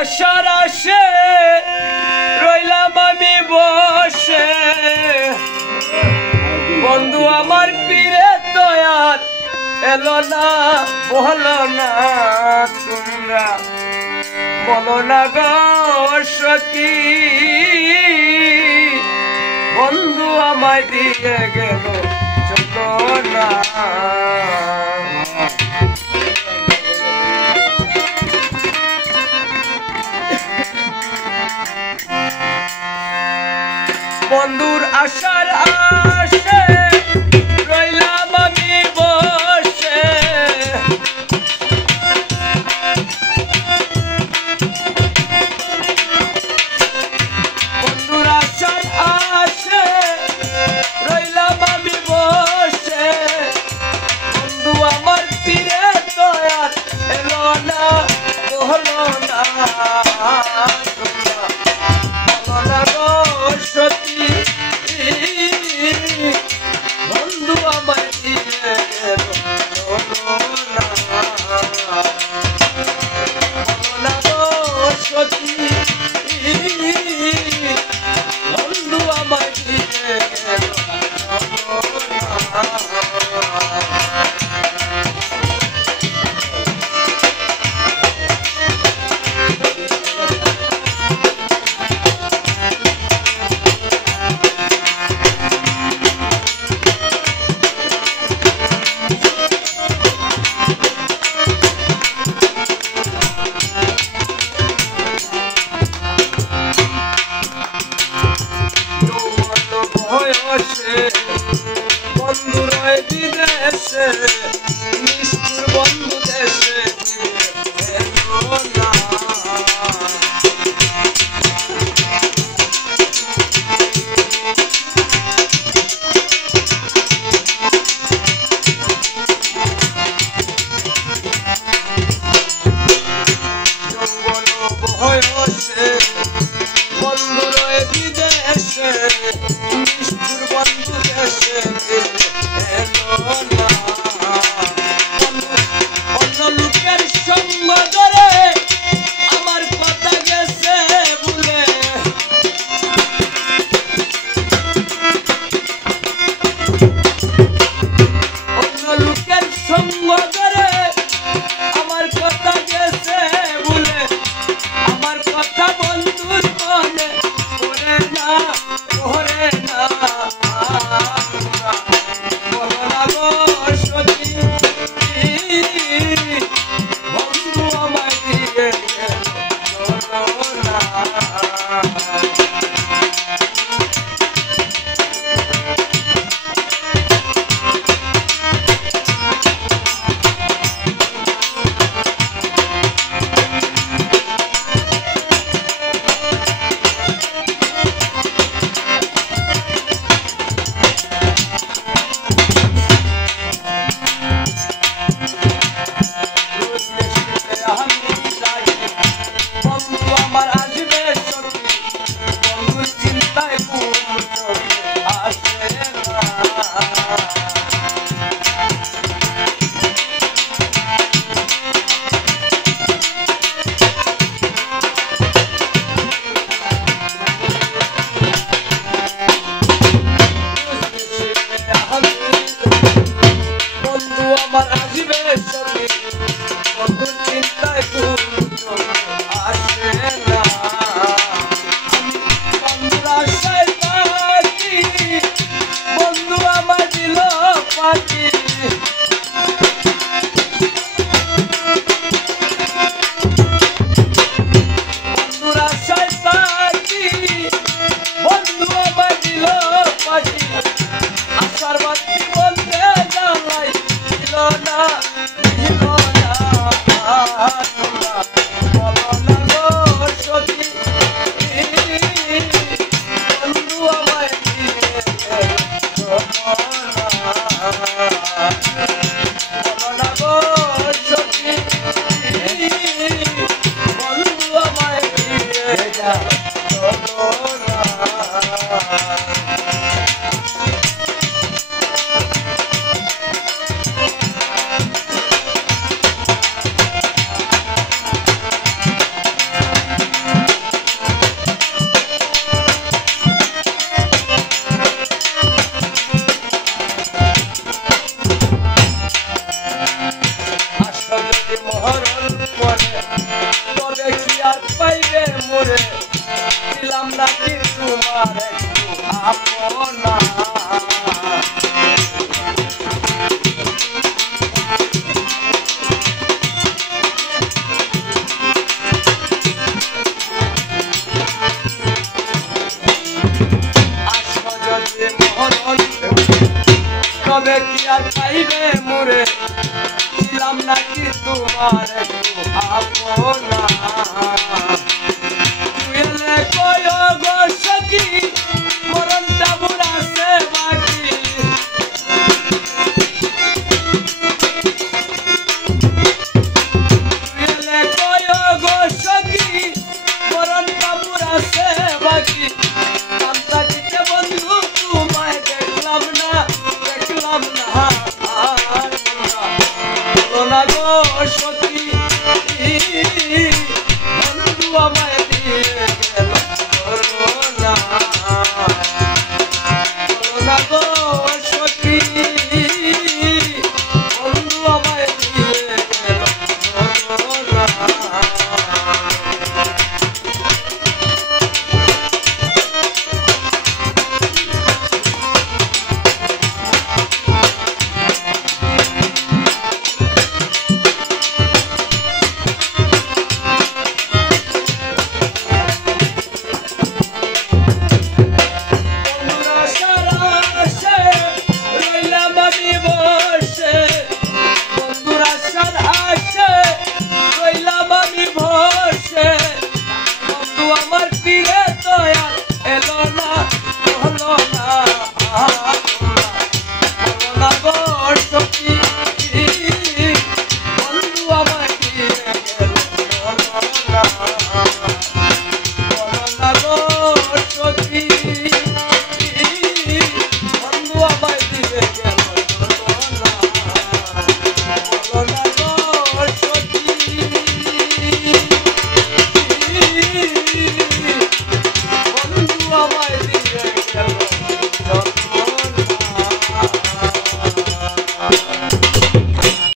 আশার আসে রইলাম আমি বসে বন্ধু আমার পীরে তয়ার এলো না বলো না তোমরা বলো না গো সখী বন্ধু আমায় দিয়ে গেল চলো না বন্ধুর আশার আসে রইলাম আমি বসে বন্ধুর আশার আসে রইলাম আমি বসে বন্ধু আমার পীরে তয়ার এলো না হলো না সত্যি বন্ধু আমার দিয়ে গেল না সত্যি বন্ধু আমার দিয়ে গেল বন্ধু রয় বিদেশে নিষ্ঠুর বন্ধু দেশে জঙ্গল বয়সে বন্ধু রয় বিদেশে নিষ্ঠুর বন্ধু দেশে অন্য লোকের সঙ্গ ধরে আমার কথা গেছে ভুলে অন্য লোকের সঙ্গ ধরে আমার কথা গেছে ভুলে আমার কথা বন্ধুর মনে করে না করে না বলো না গো সত্যি বন্ধু আমায় দিয়ে চলো না আমার আসবে সত্যি বন্ধুর চিন্তায় আসে না বন্ধুর আশায় থাকি বন্ধু আমার দিল পাখি বন্ধুর আশায় থাকি বন্ধু আমার দিল পাখি আশার বাতি বলতে জ্বালাই না দিল না তোমরা বলো না গো সত্যি বন্ধু আমায় দিয়ে বলো না গো সত্যি বন্ধু আমায় দিয়ে বলো না আর পাইবে মোরে ছিলাম নাকি তোমার একটু আপনা আসো যদি মরণ তবে কি আর পাইবে মোরে ছিলাম নাকি তোমার একটু আপনা তুইলে কয় গো সখী মরণটা বুড়াছে বাকি তুইলে কয় গো সখী মরণটা বুড়াছে বাকি কান্তা দিতে বন্ধু তোমায় দেখলাম না আর বলো না গো সখী বন্ধু আমায়